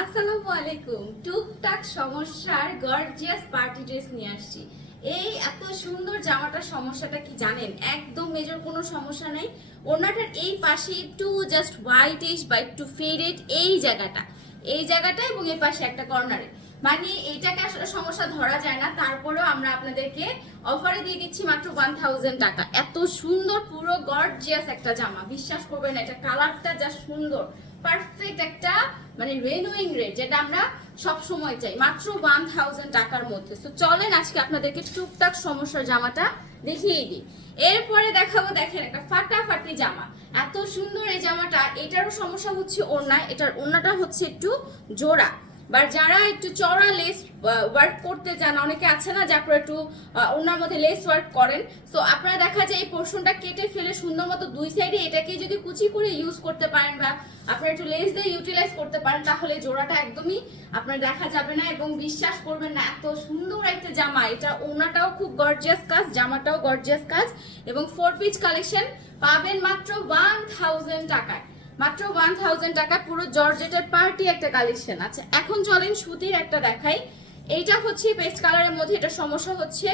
আসসালামু আলাইকুম। টুকটাক সমস্যার গর্জিয়াস পার্টি ড্রেস নিয়ে আসছি। এই এত সুন্দর জামাটার সমস্যাটা কি জানেন? একদম মেজর কোনো সমস্যা নেই। ওনাটার এই পাশে একটু জাস্ট হোয়াইটিশ বা একটু ফেডেড এই জায়গাটা। এই জায়গাটা এবং এই পাশে একটা কর্নারে মানে এইটাকে আসলে সমস্যা ধরা যায় না। তারপরেও আমরা আপনাদেরকে অফারে দিয়ে দিচ্ছি মাত্র ওয়ান থাউজেন্ড টাকা। এত সুন্দর, পুরো গর্জিয়াস একটা জামা। বিশ্বাস করবেন এটা কালারটা যা সুন্দর। পারফেক্ট একটা মানে রেনুইং রেট যেটা আমরা সব সময় চাই। মাত্র ওয়ান থাউজেন্ড টাকার মধ্যে। তো চলেন আজকে আপনাদেরকে টুকটাক সমস্যার জামাটা দেখিয়ে দিই। এরপরে দেখাবো, দেখেন একটা ফাটাফাটি জামা। এত সুন্দর এই জামাটা, এটারও সমস্যা হচ্ছে ওড়না এটার ওড়নাটা হচ্ছে একটু জোড়া। বা যারা একটু চড়া লেস ওয়ার্ক করতে চান অনেকে আছে না যে আপনারা একটু ওনার মধ্যে লেস ওয়ার্ক করেন। তো আপনারা দেখা যায় এই পোর্শনটা কেটে ফেলে সুন্দর মতো দুই সাইডে এটাকে যদি কুচি করে ইউজ করতে পারেন বা আপনারা একটু লেস দিয়ে ইউটিলাইজ করতে পারেন, তাহলে জোড়াটা একদমই আপনার দেখা যাবে না এবং বিশ্বাস করবেন না, এত সুন্দর একটা জামা। এটা ওনাটাও খুব গর্জিয়াস কাজ, জামাটাও গর্জিয়াস কাজ এবং ফোর পিচ কালেকশন পাবেন মাত্র ওয়ান থাউজেন্ড টাকায়। মাত্র ওয়ান থাউজেন্ড টাকা, পুরো জর্জেটের পার্টি একটা কালেকশন আছে। এখন চলেন সুতির একটা দেখাই। এইটা হচ্ছে পেস্ট কালারের মধ্যে, এটা সমস্যা হচ্ছে,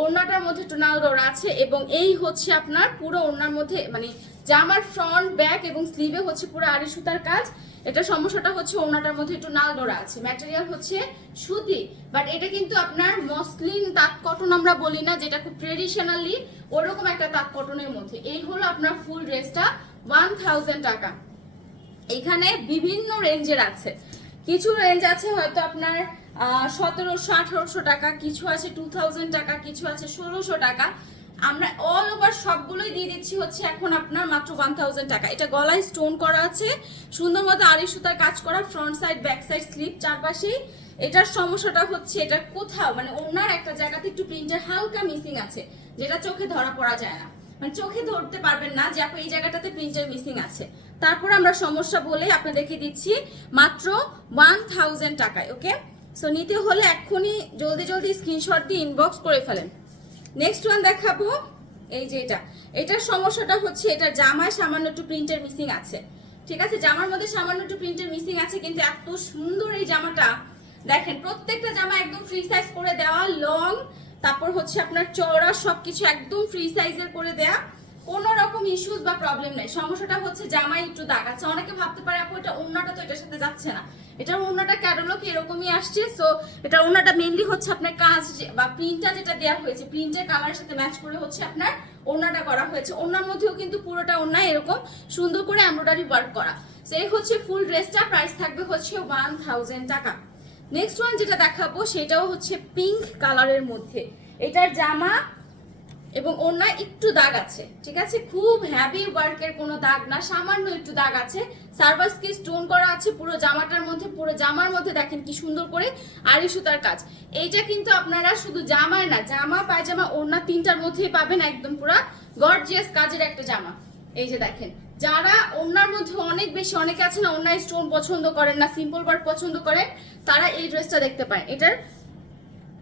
ওড়নাটার মধ্যে টোনাল ডোর আছে এবং এই হচ্ছে আপনার পুরো ওড়নার মধ্যে মানে জামার ফ্রন্ট ব্যাক এবং স্লিভে হচ্ছে পুরো আড়ি সুতার কাজ। এটা সমস্যাটা হচ্ছে ওড়নাটার মধ্যে একটু নাল ডোরা আছে। ম্যাটেরিয়াল হচ্ছে সুতি বাট এটা কিন্তু আপনার মসলিন তাঁত কটন আমরা বলি না, যেটা খুব ট্রেডিশনালি ওরকম একটা তাঁত কটনের মধ্যে। এই হলো আপনার ফুল ড্রেসটা ওয়ান থাউজেন্ড টাকা। এখানে বিভিন্ন রেঞ্জের আছে। কিছু রেঞ্জ আছে হয়তো আপনার সতেরোশো আঠারোশো টাকা, কিছু আছে টু থাউজেন্ড টাকা, কিছু আছে ষোলোশো টাকা। আমরা অল ওভার সবগুলোই দিয়ে দিচ্ছি হচ্ছে এখন আপনার মাত্র ওয়ান থাউজেন্ড টাকা। এটা গলায় স্টোন করা আছে, সুন্দর মতো আড়ি সুতার কাজ করা front side back side slip চারপাশেই এটার সমস্যাটা হচ্ছে এটা কোথাও মানে ওনার একটা জায়গাতে একটু প্রিন্টের হালকা মিসিং আছে, যেটা চোখে ধরা পড়া যায় না। মানে চোখে ধরতে পারবেন না যে আপনি এই জায়গাটাতে প্রিন্টের মিসিং আছে। তারপর আমরা সমস্যা বলে আপনাদেরকে দিচ্ছি মাত্র ওয়ান থাউজেন্ড টাকায় ওকে সো নিতে হলে এক্ষুনি জলদি জলদি স্ক্রিনশট দিয়ে ইনবক্স করে ফেলেন। নেক্সট ওয়ান দেখাবো, এই যে এটা। এটার সমস্যাটা হচ্ছে এটা জামায় সামান্য একটু প্রিন্টের মিসিং আছে। ঠিক আছে? জামার মধ্যে সামান্য একটু প্রিন্টের মিসিং আছে, কিন্তু এত সুন্দর এই জামাটা। দেখেন, প্রত্যেকটা জামা একদম ফ্রি সাইজ করে দেওয়া লং তারপর হচ্ছে আপনার চওড়া সবকিছু একদম ফ্রি সাইজের করে দেয়া। কোনো রকম ইস্যুস বা প্রবলেম নেই। সমস্যাটা হচ্ছে জামাই একটু দাগ আছে অনেকে ভাবতে পারে, আপু, এটা ওড়নাটা তো এটার সাথে যাচ্ছে না। এটার ওড়নাটা ক্যাটালগ এরকমই আসছে সো এটা ওড়নাটা মেনলি হচ্ছে আপনার কাজ বা প্রিন্টটা যেটা দেওয়া হয়েছে প্রিন্টের কালারের সাথে ম্যাচ করে হচ্ছে আপনার ওড়নাটা করা হয়েছে। ওড়নার মধ্যেও কিন্তু পুরোটা ওড়না এরকম সুন্দর করে এমব্রয়ডারি ওয়ার্ক করা। সেই হচ্ছে ফুল ড্রেসটা প্রাইস থাকবে হচ্ছে ওয়ান থাউজেন্ড টাকা। নেক্সট ওয়ান যেটা দেখাবো, সেটাও হচ্ছে পিঙ্ক কালারের মধ্যে। এটার জামা এবং ওনার একটু দাগ আছে, ঠিক আছে? খুব হ্যাভি ওয়ার্কের কোনো দাগ না, সামান্য একটু দাগ আছে। সার্ভাস কি স্টোন করা আছে পুরো জামাটার মধ্যে, পুরো জামার মধ্যে দেখেন কি সুন্দর করে আড়ি সুতার কাজ। এইটা কিন্তু আপনারা শুধু জামায় না, জামা, পায়জামা, ওড়না তিনটার মধ্যেই পাবেন একদম পুরো গর্জিয়াস কাজের একটা জামা। এই যে দেখেন, যারা ওনার মধ্যে অনেক বেশি, অনেকে আছে না ওনার স্টোন পছন্দ করেন না সিম্পল ওয়ার্ক পছন্দ করেন, তারা এই ড্রেসটা দেখতে পায়। এটার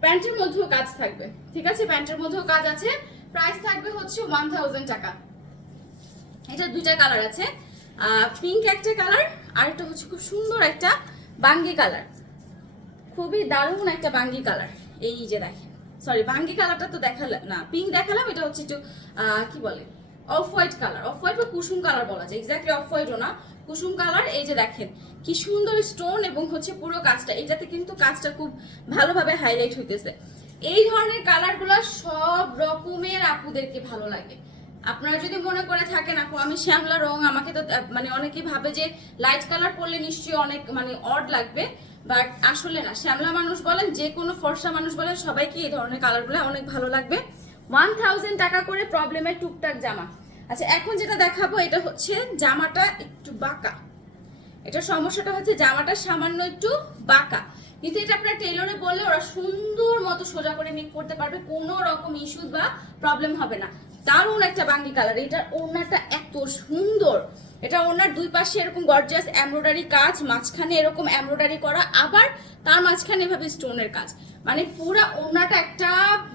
প্যান্টের মধ্যেও কাজ থাকবে, ঠিক আছে? প্যান্টের মধ্যেও কাজ আছে। প্রাইস থাকবে হচ্ছে ওয়ান থাউজেন্ড টাকা। এটা দুইটা কালার আছে। পিঙ্ক একটা কালার আর একটা হচ্ছে খুব সুন্দর একটা বাঙ্গি কালার। খুবই দারুণ একটা বাঙ্গি কালার। এই যে দেখেন সরি বাঙ্গি কালারটা তো দেখালাম না পিঙ্ক দেখালাম, এটা হচ্ছে একটু কি বলে off white colour. Off white বা কুসুম কালার বলা যায় এক্স্যাক্টলি অফ হোয়াইটও না, কুসুম কালার। এই যে দেখেন, কি সুন্দর স্টোন এবং হচ্ছে পুরো কাজটা, এটাতে কিন্তু কাজটা খুব ভালোভাবে হাইলাইট হইতেছে। এই ধরনের কালারগুলো সব রকমের আপুদেরকে ভালো লাগে। আপনারা যদি মনে করে থাকেন, আপু, আমি শ্যামলা রং, আমাকে তো মানে অনেকে ভাবে যে লাইট কালার পরলে নিশ্চয়ই অনেক মানে অড লাগবে। বাট আসলে না, শ্যামলা মানুষ বলেন, যে কোনো ফর্সা মানুষ বলেন, সবাইকে এই ধরনের কালারগুলো অনেক ভালো লাগবে। ওয়ান থাউজেন্ড টাকা করে প্রবলেমের টুকটাক জামা। আচ্ছা এখন যেটা দেখাবো, এটা হচ্ছে জামাটা একটু বাঁকা। এটা সমস্যাটা হচ্ছে জামাটা সামান্য একটু বাঁকা। কিন্তু এটা আপনার টেলরে বললে ওরা সুন্দর মতো সোজা করে মেক করতে পারবে, কোনো রকম ইস্যুস বা প্রবলেম হবে না। দারুণ একটা বাঙ্গি কালার এটার ওড়নাটা এত সুন্দর। এটা ওনার দুই পাশে এরকম গর্জিয়াস এমব্রয়ডারি কাজ, মাঝখানে এরকম এমব্রয়ডারি করা, আবার তার মাঝখানে এভাবে স্টোনের কাজ। মানে পুরো ওড়নাটা একটা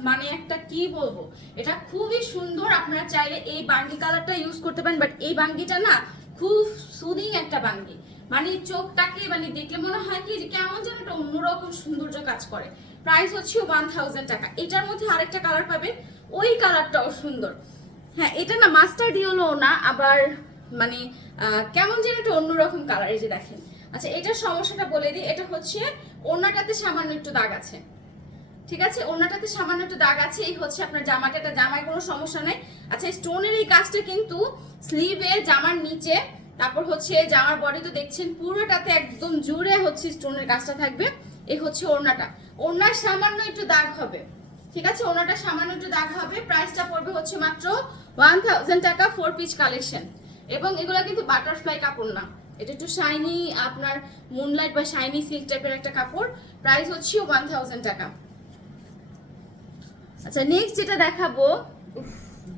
মানে একটা কি বলব? এটা খুবই সুন্দর, আপনারা চাইলে এই বাঙ্গি কালারটা ইউজ করতে পারেন বাট এই বাঙ্গিটা না খুব সুদিং একটা বাঙ্গি। মানে চোখটাকে মানে দেখলে মনে হয় কি কেমন যেন একটা অন্যরকম সৌন্দর্য কাজ করে। প্রাইস হচ্ছে ওয়ান থাউজেন্ড টাকা। এটার মধ্যে আরেকটা কালার পাবেন ওই কালারটাও সুন্দর। হ্যাঁ এটা না মাস্টার ডিওলো না, আবার মানে কেমন যেন একটা অন্যরকম কালার এই যে দেখেন। আচ্ছা এটার সমস্যাটা বলে দিই। এটা হচ্ছে ওনাটাতে সামান্য একটু দাগ আছে। ঠিক আছে? ওনাটাতে সামান্য একটু দাগ আছে। এই হচ্ছে আপনার জামাটা। জামায় কোনো সমস্যা নাই। আচ্ছা স্টোনের এই কাজটা কিন্তু স্লিভে জামার নিচে তারপর হচ্ছে জামার বডি তো দেখছেন পুরোটাতে একদম জুড়ে হচ্ছে স্টোনের কাজটা থাকবে। এই হচ্ছে ওড়নাটা। ওড়নার সামান্য একটু দাগ হবে। ঠিক আছে? ওড়নাটা সামান্য একটু দাগ হবে। প্রাইসটা পড়বে হচ্ছে মাত্র ওয়ান থাউজেন্ড টাকা ফোর পিস কালেকশন এবং এগুলো কিন্তু বাটারফ্লাই কাপড় না। এটা একটু শাইনি আপনার মুনলাইট বা শাইনি সিল্ক টাইপের একটা কাপড়। প্রাইস হচ্ছে ওয়ান থাউজেন্ড টাকা। আচ্ছা নেক্সট যেটা দেখাবো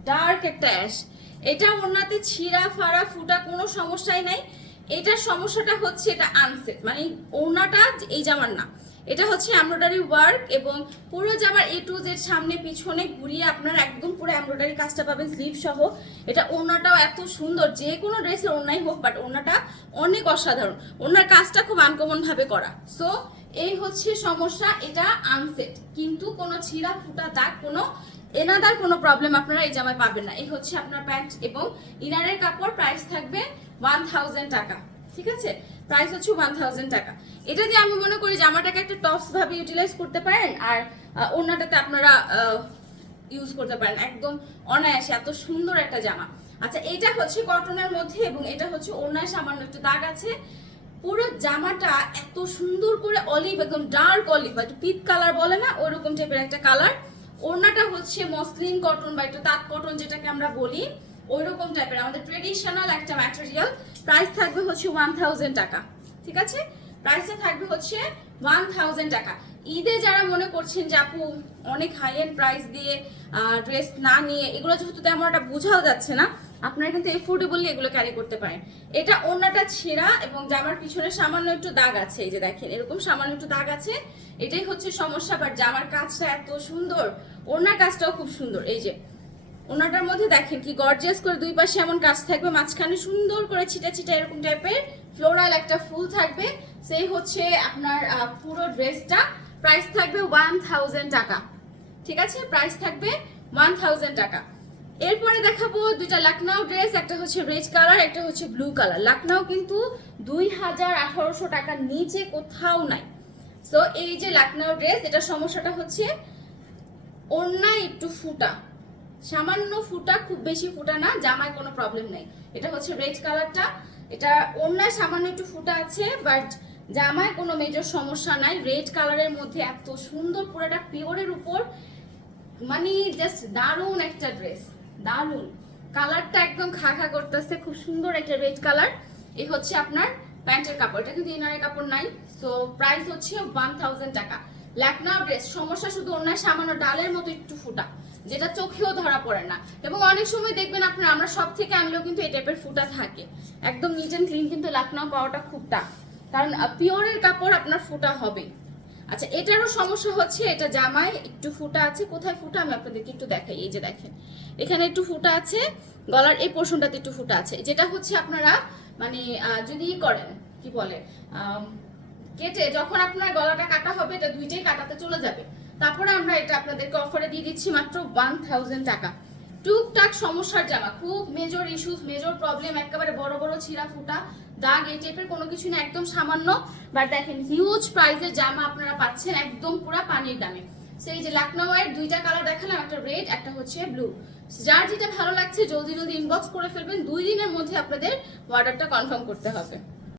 ডার্ক একটা অ্যাশ এটা ওনাতে ছিঁড়া, ফাড়া, ফুটা কোনো সমস্যাই নাই। এটার সমস্যাটা হচ্ছে এটা আনসেট মানে ওনাটা এই জামার না। এটা হচ্ছে এমব্রয়ডারি ওয়ার্ক এবং পুরো জামার এ টু জেড সামনে পিছনে ঘুরিয়ে আপনার একদম পুরো এমব্রয়ডারি কাজটা পাবেন স্লিভ সহ। এটা ওনাটাও এত সুন্দর, যে কোনো ড্রেসের ওনাই হোক বাট ওনাটা অনেক অসাধারণ। ওনার কাজটা খুব আনকমন ভাবে করা। সো এই হচ্ছে সমস্যা, এটা আনসেট কিন্তু কোনো ছিঁড়া, ফুটা দাগ, কোনো এনাদার কোনো প্রবলেম আপনারা এই জামায় পাবেন না। এই হচ্ছে আপনার প্যান্ট এবং ইনারের কাপড় প্রাইস থাকবে ওয়ান টাকা। ঠিক আছে? প্রাইস হচ্ছে ওয়ান টাকা। এটা দিয়ে আমি মনে করি জামাটাকে একটা টপস ভাবে ইউটিলাইজ করতে পারেন আর অন্যটাতে আপনারা ইউজ করতে পারেন। একদম অনায়াসে এত সুন্দর একটা জামা। আচ্ছা এটা হচ্ছে কটনের মধ্যে এবং এটা হচ্ছে অন্যায় সামান্য একটু দাগ আছে। পুরো জামাটা এত সুন্দর করে অলিভ একদম ডার্ক অলিভ একটু পিট কালার বলে না ওইরকম টাইপের একটা কালার ওড়নাটা হচ্ছে মসলিন কটন বা একটু তাঁত কটন যেটাকে আমরা বলি ওই রকম টাইপের আমাদের ট্রেডিশনাল একটা ম্যাটেরিয়াল প্রাইস থাকবে হচ্ছে ওয়ান টাকা, ঠিক আছে? প্রাইসটা থাকবে হচ্ছে ওয়ান টাকা। ঈদে যারা মনে করছেন যে, আপু, অনেক হাই এন্ড প্রাইস দিয়ে ড্রেস না নিয়ে, এগুলো যেহেতু তেমন একটা বোঝাও যাচ্ছে না আপনারা কিন্তু এফোর্ডেবলি এগুলো ক্যারি করতে পারেন। এটা ওড়নাটা ছেঁড়া এবং জামার পিছনে সামান্য একটু দাগ আছে, এই যে দেখেন, এরকম সামান্য একটু দাগ আছে। এটাই হচ্ছে সমস্যা বাট জামার কাজটা এত সুন্দর, ওড়নার কাজটাও খুব সুন্দর। এই যে ওনাটার মধ্যে দেখেন কি গর্জিয়াস করে দুই পাশে এমন কাজ থাকবে, মাঝখানে সুন্দর করে ছিটা ছিটা এরকম টাইপের ফ্লোরাল একটা ফুল থাকবে। সেই হচ্ছে আপনার পুরো ড্রেসটা। প্রাইস থাকবে ওয়ান থাউজেন্ড টাকা। ঠিক আছে? প্রাইস থাকবে ওয়ান থাউজেন্ড টাকা। এরপরে দেখাবো দুইটা লাকনাও ড্রেস, একটা হচ্ছে রেড কালার, একটা হচ্ছে ব্লু কালার। লাকনাও কিন্তু দুই হাজার আঠারোশো টাকার নিচে কোথাও নাই। সো এই যে লাকনাও ড্রেস এটা সমস্যাটা হচ্ছে ওড়না একটু ফুটা। সামান্য ফুটা, খুব বেশি ফুটা না, জামায় কোনো প্রবলেম নেই। এটা হচ্ছে রেড কালারটা। এটা ওড়নায় সামান্য একটু ফুটা আছে বাট জামায় কোনো মেজর সমস্যা নাই। রেড কালারের মধ্যে এত সুন্দর, পুরোটা পিওরের উপর। মানে জাস্ট দারুণ একটা ড্রেস দারুণ। কালারটা একদম খা করতেছে, খুব সুন্দর একটা রেড কালার এই হচ্ছে আপনার প্যান্টের কাপড়। এটা কিন্তু ইনারের কাপড় নাই সো প্রাইস হচ্ছে ওয়ান থাউজেন্ড টাকা। ল্যাকনা ড্রেস সমস্যা শুধু ওনার সামান্য ডালের মতো একটু ফুটা, যেটা চোখেও ধরা পড়ে না। এবং অনেক সময় দেখবেন আপনার, আমরা সব থেকে আনলেও কিন্তু এই টাইপের ফুটা থাকে। একদম নিট অ্যান্ড ক্লিন কিন্তু লাকনাও পাওয়াটা খুব টাফ কারণ পিওরের কাপড় আপনার ফুটা হবে আচ্ছা এটারও সমস্যা হচ্ছে এটা জামায় একটু ফুটা আছে। কোথায় ফুটা? আমি আপনাদেরকে একটু দেখাই। এই যে দেখেন, এখানে একটু ফুটা আছে, গলার এই পোর্শনটাতে একটু ফুটা আছে। যেটা হচ্ছে আপনারা মানে যদি করেন, কি বলে কেটে যখন আপনার গলাটা কাটা হবে, এটা দুইটাই কাটাতে চলে যাবে। তারপরে আমরা এটা আপনাদেরকে অফারে দিয়ে দিচ্ছি মাত্র ওয়ান টাকা। টুকটাক সমস্যার জামা, খুব মেজর ইস্যুস মেজর প্রবলেম একেবারে বড় বড় ছিঁড়া ফুটা, দাগ, এই টাইপের কোনো কিছু না, একদম সামান্য। বাট দেখেন হিউজ প্রাইসের জামা আপনারা পাচ্ছেন একদম পুরা পানির দামে। সেই যে লাকনোয়ের দুইটা কালার দেখালাম, একটা রেড একটা হচ্ছে ব্লু যার যেটা ভালো লাগছে, জলদি জলদি ইনবক্স করে ফেলবেন, দুই দিনের মধ্যে আপনাদের অর্ডারটা কনফার্ম করতে হবে।